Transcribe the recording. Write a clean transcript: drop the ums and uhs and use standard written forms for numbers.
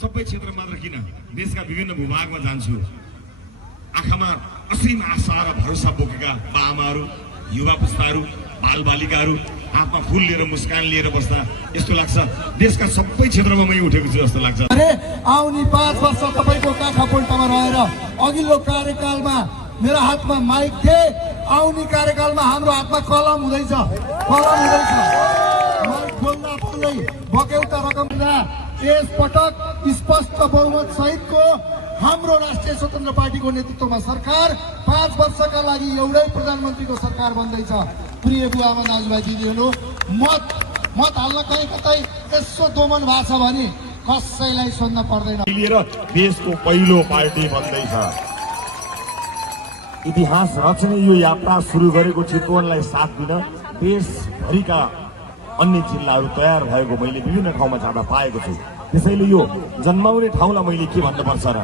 सबै क्षेत्र मात्र किन देशका विभिन्न भूभागमा जान्छु आँखामा असीम आशा र भरोसा बोकेका बाआमाहरू युवा पुस्ताहरू बालबालिकाहरू हातमा फूल लिएर मुस्कान लिएर बस्दा यस्तो लाग्छ देशका सबै क्षेत्रमा मै उठेको छु जस्तो लाग्छ। अरे आउने 5 वर्ष तपाईको काखा पोल्टामा रहेर अघिल्लो कार्यकालमा मेरो हातमा माइक थिए, आउने कार्यकालमा हाम्रो हातमा कलम हुँदैछ। माइक बोल्दा बोल्दै बकेउता रकम यस पटक स्पष्ट बहुमत सहितको हाम्रो राष्ट्रिय स्वतन्त्र पार्टीको नेतृत्वमा सरकार 5 वर्षका लागि एउटै प्रधानमन्त्रीको सरकार बन्दैछ। प्रिय बुवामा दाजुभाइ दिदीहरू, मत हाल्न कहीँ कतै यसो दोमन भएको छ भने कसैलाई सोध्न पर्दैन। लिएर देशको पहिलो पार्टी बन्दैछ। इतिहास रच्ने यो यात्रा सुरु गरेको चितवनलाई साथ दिन देशभरिका अन्य जिल्लाहरू तयार भएको मैले विभिन्न ठाउँमा जाँदा पाएको छु। त्यसैले यो जन्माउने ठाउँलाई मैले के भन्नुपर्छ र